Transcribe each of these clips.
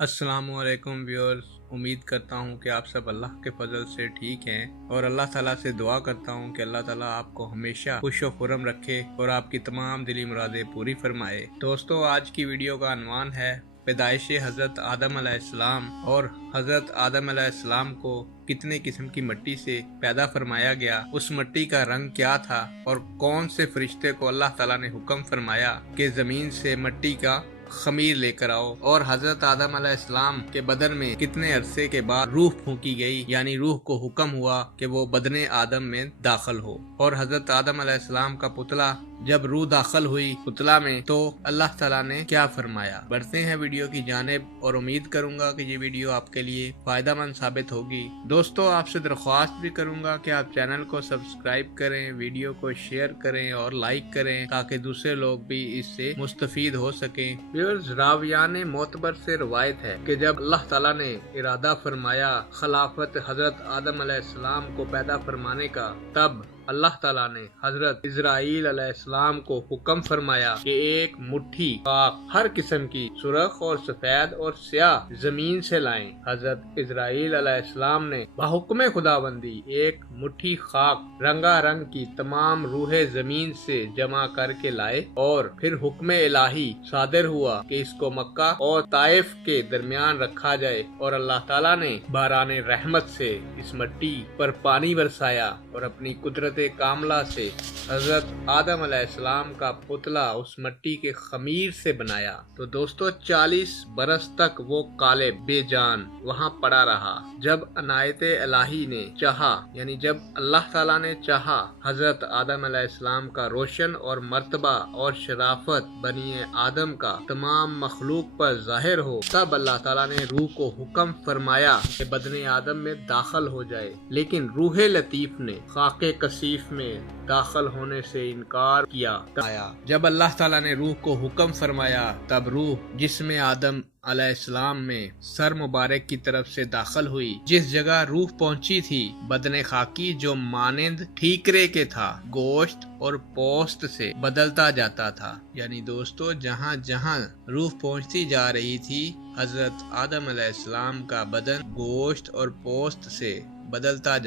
अस्सलाम वालेकुम व्यूअर्स। उम्मीद करता हूँ कि आप सब अल्लाह के फजल से ठीक हैं और अल्लाह ताला से दुआ करता हूँ कि अल्लाह ताला आपको हमेशा खुश व खुर्रम रखे और आपकी तमाम दिली मुरादें पूरी फरमाए। दोस्तों, आज की वीडियो का अन्वान है पैदाइश हज़रत आदम अलैहिस्सलाम और हज़रत आदम अलैहिस्सलाम को कितने किस्म की मिट्टी से पैदा फरमाया गया, उस मिट्टी का रंग क्या था और कौन से फरिश्ते को अल्लाह ताला ने हुक्म फरमाया कि ज़मीन से मिट्टी का खमीर लेकर आओ, और हजरत आदम अलैहिस्सलाम के बदन में कितने अरसे के बाद रूह फूंकी गई, यानी रूह को हुक्म हुआ कि वो बदने आदम में दाखिल हो। और हजरत आदम अलैहिस्सलाम का पुतला जब रूह दाखिल हुई पुतला में तो अल्लाह ताला ने क्या फरमाया। बढ़ते हैं वीडियो की जानिब और उम्मीद करूंगा कि ये वीडियो आपके लिए फायदा मंद साबित होगी। दोस्तों, आपसे दरख्वास्त भी करूंगा कि आप चैनल को सब्सक्राइब करें, वीडियो को शेयर करें और लाइक करें ताकि दूसरे लोग भी इससे मुस्तफीद हो सकें। रावियान मोतबर से रवायत है कि जब अल्लाह ताला ने इरादा फरमाया खिलाफत हजरत आदम अलैहिस्सलाम को पैदा फरमाने का, तब अल्लाह ताला ने हजरत इजराइल अलैहिस्सलाम को हुक्म फरमाया कि एक मुट्ठी खाक हर किस्म की सुर्ख और सफेद और स्याह जमीन से लाएं। हजरत इजराइल अलैहिस्सलाम ने बाहुक्म खुदाबंदी एक मुट्ठी खाक रंगारंग की तमाम रूहे जमीन से जमा करके लाए और फिर हुक्म इलाही सादिर हुआ कि इसको मक्का और ताइफ के दरमियान रखा जाए, और अल्लाह ताला ने बाराने रहमत से इस मिट्टी पर पानी बरसाया और अपनी कुदरत कामला से हजरत आदम अलैहिस्सलाम का पुतला उस मिट्टी के खमीर से बनाया। तो दोस्तों, 40 बरस तक वो काले बेजान वहाँ पड़ा रहा। जब अनायत इलाही ने चाहा, यानी जब अल्लाह ताला ने चाहा हजरत आदम अलैहिस्सलाम का रोशन और मर्तबा और शराफत बनी आदम का तमाम मखलूक पर जाहिर हो, तब अल्लाह ताला ने रूह को हुक्म फरमाया कि बदने आदम में दाखिल हो जाए। लेकिन रूह लतीफ ने खाके कसीफ में दाखिल होने से इनकार किया। जब अल्लाह ताला ने रूह को हुक्म फरमाया, तब रूह जिस्म आदम अलैहिस्सलाम में सर मुबारक की तरफ से दाखिल हुई। जिस जगह रूह पहुंची थी, बदने खाकी जो मानंद ठीकरे के था, गोश्त और पोस्त से बदलता जाता था। यानी दोस्तों, जहाँ जहाँ रूह पहुंचती जा रही थी, हजरत आदम अलैहिस्सलाम का बदन गोश्त और पोस्त से बदलता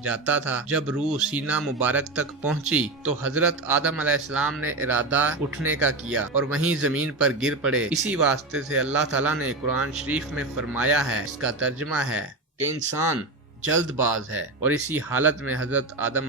जाता था। जब रूह सीना मुबारक तक पहुंची तो हजरत आदम अलैहिस्सलाम ने इरादा उठने का किया और वहीं जमीन पर गिर पड़े। इसी वास्ते से अल्लाह ताला ने कुरान शरीफ में फरमाया है, इसका तर्जुमा है कि इंसान जल्दबाज है। और इसी हालत में हजरत आदम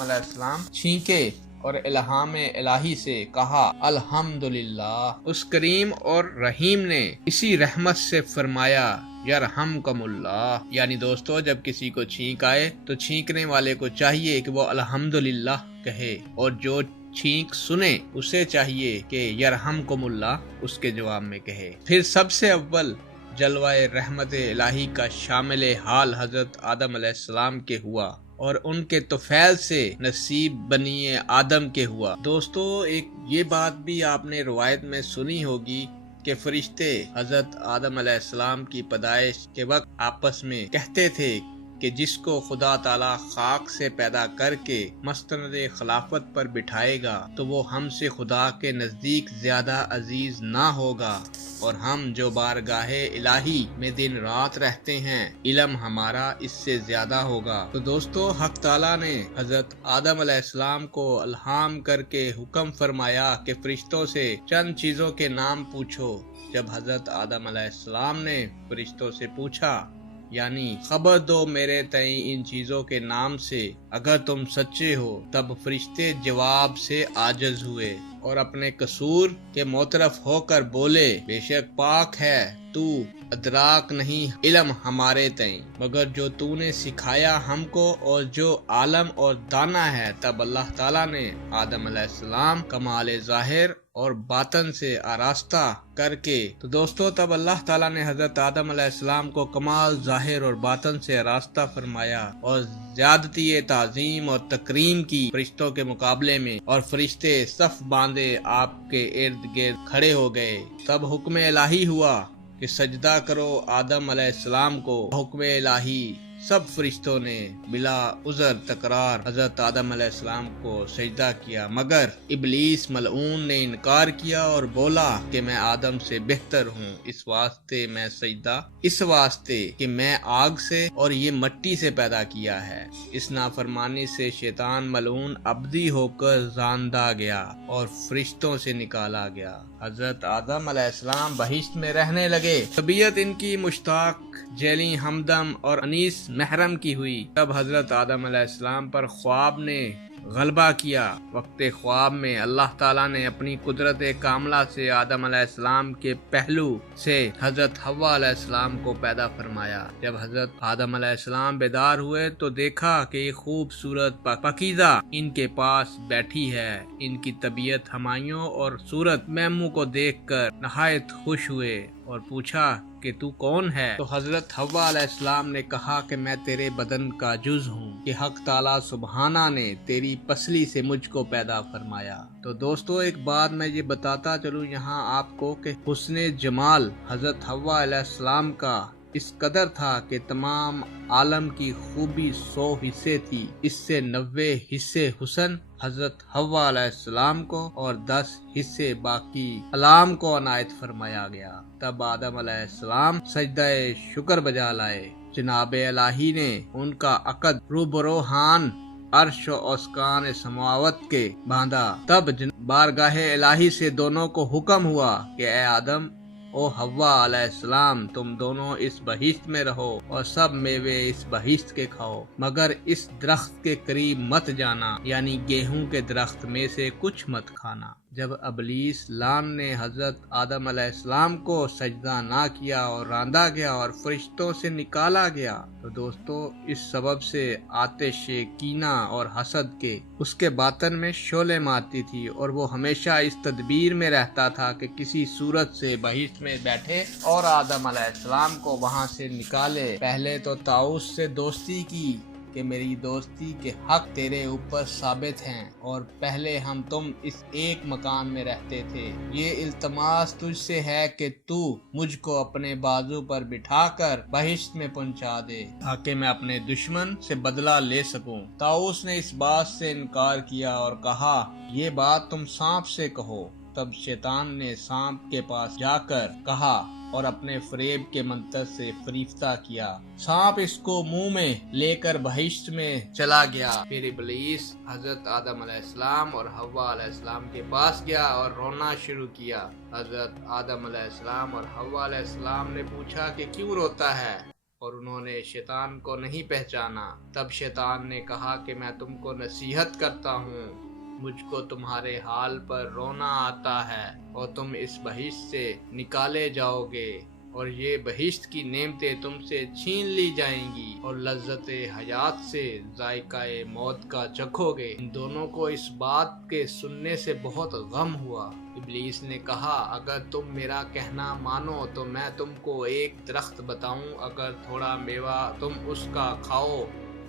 अलैहिस्सलाम छींके और इल्हाम इलाही से कहा अल्हम्दुलिल्लाह। उस करीम और रहीम ने इसी रहमत से फरमाया यरहमकुमुल्लाह। यानी दोस्तों, जब किसी को छींक आए तो छींकने वाले को चाहिए कि वो अल्हम्दुलिल्लाह कहे, और जो छींक सुने उसे चाहिए कि यरहमकुमुल्लाह उसके जवाब में कहे। फिर सबसे अव्वल जलवाए रहमत इलाही का शामिल हाल हजरत आदम अलैहिस्सलाम के हुआ और उनके तुफैल से नसीब बनी आदम के हुआ। दोस्तों, एक ये बात भी आपने रवायत में सुनी होगी कि फरिश्ते हजरत आदम अलैहिस्सलाम की पैदाइश के वक्त आपस में कहते थे कि जिसको खुदा ताला खाक से पैदा करके मस्तनद खिलाफत पर बिठाएगा तो वो हमसे खुदा के नजदीक ज्यादा अजीज ना होगा, और हम जो बारगाहे इलाही में दिन रात रहते हैं, इल्म हमारा इससे ज्यादा होगा। तो दोस्तों, हक ताला ने हजरत आदम अलैहिस्सलाम को अल्हाम करके हुक्म फरमाया कि फरिश्तों से चंद चीजों के नाम पूछो। जब हजरत आदम अलैहिस्सलाम ने फरिश्तों से पूछा, यानी खबर दो मेरे तई इन चीजों के नाम से, अगर तुम सच्चे हो, तब फरिश्ते जवाब से आजज हुए और अपने कसूर के मोतरफ होकर बोले, बेशक पाक है तू, अदराक नहीं इल्म हमारे तई, मगर जो तूने सिखाया हमको और जो आलम और दाना है। तब अल्लाह ताला ने आदम अलैहिस्सलाम कमाल ज़ाहिर और बातन से आरास्ता करके, तो दोस्तों, तब अल्लाह ताला ने हजरत आदम अलैहिस्सलाम को कमाल ज़ाहिर और बातन से आरास्ता फरमाया और ज़्यादती ताज़ीम और तकरीम की फरिश्तों के मुकाबले में, और फरिश्ते सफ बांधे आपके इर्द गिर्द खड़े हो गए। तब हुक्म इलाही हुआ कि सजदा करो आदम अलैहिस्सलाम को। हुक्म इलाही सब फरिश्तों ने बिला उज़र तकरार हजरत आदम अलैहिस्सलाम को सजदा किया, मगर इब्लीस मलऊन ने इनकार किया और बोला कि मैं आदम से बेहतर हूँ, इस वास्ते कि मैं आग से और ये मिट्टी से पैदा किया है। इस नाफरमानी से शैतान मलऊन अब्दी होकर जानदा गया और फरिश्तों से निकाला गया। हजरत आदम अलैहिस्सलाम बहिश्त में रहने लगे। तबीयत इनकी मुश्ताक, जैली, हमदम और अनीस महरम की हुई। तब हजरत आदम अलैहिस्सलाम पर ख्वाब ने गलबा किया। वक्त ख्वाब में अल्लाह ताला ने अपनी कुदरत कामला से आदम अलैहिस्सलाम के पहलू से हजरत हव्वा अलैहिस्सलाम को पैदा फरमाया। जब हजरत आदम अलैहिस्सलाम बेदार हुए तो देखा कि एक खूबसूरत पकीज़ा इनके पास बैठी है। इनकी तबीयत, हमायों और सूरत मैमू को देखकर नहायत खुश हुए और पूछा कि तू कौन है? तो हजरत हव्वा अलैहिस्सलाम ने कहा कि मैं तेरे बदन का जुज हूँ कि हक ताला सुबहाना ने तेरी पसली से मुझको पैदा फरमाया। तो दोस्तों, एक बात मैं ये बताता चलूँ यहाँ आपको कि हुस्ने जमाल हजरत हव्वा अलैहिस्सलाम का इस कदर था कि तमाम आलम की खूबी 100 हिस्से थी, इससे 90 हिस्से हुस्न हजरत हव्वा अलैहिस्सलाम को और 10 हिस्से बाकी अलाम को अनायत फरमाया गया। तब आदम अलैहिस्सलाम सजदाए शुक्र बजा लाए। जनाब इलाही ने उनका अकद रूबरोहान अर्श और उसकान समावत के बांधा। तब बारगाह इलाही से दोनों को हुक्म हुआ कि ए आदम ओ हव्वा अलैहिस्सलाम, तुम दोनों इस बहिश्त में रहो और सब मेवे इस बहिश्त के खाओ, मगर इस दरख्त के करीब मत जाना, यानी गेहूं के दरख्त में से कुछ मत खाना। जब इब्लीस लान ने हजरत आदम अलैहिस्सलाम को सजदा ना किया और रांधा गया और फरिश्तों से निकाला गया, तो दोस्तों इस सबब से आतिश कीना और हसद के उसके बातन में शोले मारती थी और वो हमेशा इस तदबीर में रहता था कि किसी सूरत से बहिश्त में बैठे और आदम अलैहिस्सलाम को वहां से निकाले। पहले तो ताऊस से दोस्ती की कि मेरी दोस्ती के हक तेरे ऊपर साबित हैं और पहले हम तुम इस एक मकान में रहते थे। ये इल्तमास तुझसे है कि तू मुझको अपने बाजू पर बिठाकर बहिश्त में पहुंचा दे ताकि मैं अपने दुश्मन से बदला ले सकूं। ताऊस ने इस बात से इनकार किया और कहा, ये बात तुम सांप से कहो। तब शैतान ने सांप के पास जाकर कहा और अपने फरेब के मंतर से फरीफ्ता किया। सांप इसको मुंह में लेकर बहिश्त में चला गया। फिर इब्लीस हजरत आदम अलैहिस्सलाम और हव्वा अलैहिस्सलाम के पास गया और रोना शुरू किया। हजरत आदम अलैहिस्सलाम और हव्वा अलैहिस्सलाम ने पूछा कि क्यों रोता है, और उन्होंने शैतान को नहीं पहचाना। तब शैतान ने कहा कि मैं तुमको नसीहत करता हूँ, मुझको तुम्हारे हाल पर रोना आता है और तुम इस बहिश्त से निकाले जाओगे और ये बहिश्त की नेमतें तुमसे छीन ली जाएंगी और लज्जत हयात से जायकाए मौत का चखोगे। इन दोनों को इस बात के सुनने से बहुत गम हुआ। इब्लीस ने कहा, अगर तुम मेरा कहना मानो तो मैं तुमको एक दरख्त बताऊं, अगर थोड़ा मेवा तुम उसका खाओ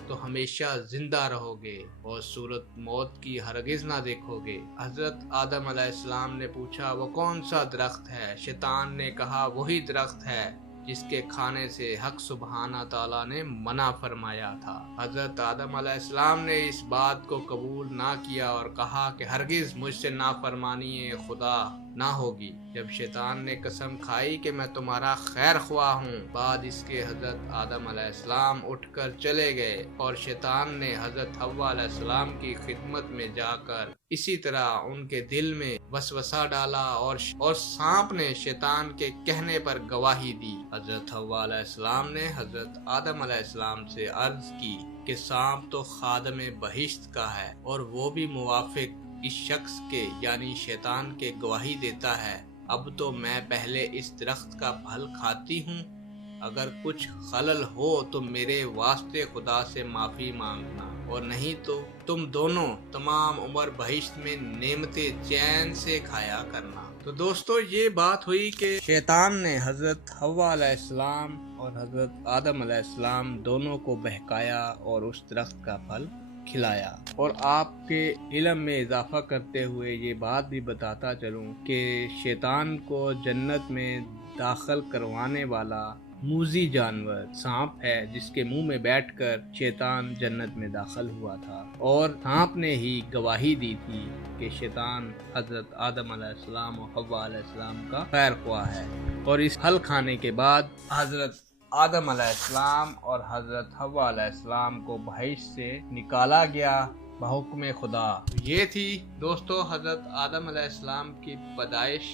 तो हमेशा जिंदा रहोगे और सूरत मौत की हरगिज ना देखोगे। हजरत आदम अलैहिस्सलाम ने पूछा, वो कौन सा दरख्त है? शैतान ने कहा, वही दरख्त है जिसके खाने से हक सुबहाना ताला ने मना फरमाया था। हजरत आदम अलैहिस्सलाम ने इस बात को कबूल ना किया और कहा कि हरगिज मुझसे नाफरमानी खुदा ना होगी। जब शैतान ने कसम खाई कि मैं तुम्हारा खैर ख्वाह हूँ, बाद इसके हजरत आदम अलैहिस्सलाम उठकर चले गए और शैतान ने हजरत हव्वा अलैहिस्सलाम की खिदमत में जाकर इसी तरह उनके दिल में वसवसा डाला और सांप ने शैतान के कहने पर गवाही दी। हजरत हव्वा अलैहिस्सलाम ने हजरत आदम अलैहिस्सलाम से अर्ज की कि सांप तो खादम बहिश्त का है और वो भी मुवाफिक इस शख्स के यानी शैतान के गवाही देता है। अब तो मैं पहले इस दरख्त का फल खाती हूँ, अगर कुछ खलल हो तो मेरे वास्ते खुदा से माफी मांगना और नहीं तो तुम दोनों तमाम उम्र बहिश्त में नेमते चैन से खाया करना। तो दोस्तों, ये बात हुई कि शैतान ने हजरत हव्वा अलैहिस्सलाम और हजरत आदम अलैहिस्सलाम दोनों को बहकाया और उस दरख्त का फल खिलाया। और आपके इल्म में इजाफा करते हुए ये बात भी बताता चलूं कि शैतान को जन्नत में दाखिल करवाने वाला موذی جانور سانپ ہے جس کے منہ میں بیٹھ کر شیطان جنت میں داخل ہوا تھا، اور سانپ نے ہی گواہی دی تھی کہ شیطان حضرت آدم علیہ السلام اور حوا علیہ السلام کا خیر خواہ ہے، اور اس پھل کھانے کے بعد حضرت آدم علیہ السلام اور حضرت حوا علیہ السلام کو بہشت سے نکالا گیا بحکم خدا۔ یہ تھی دوستو حضرت آدم علیہ السلام کی پیدائش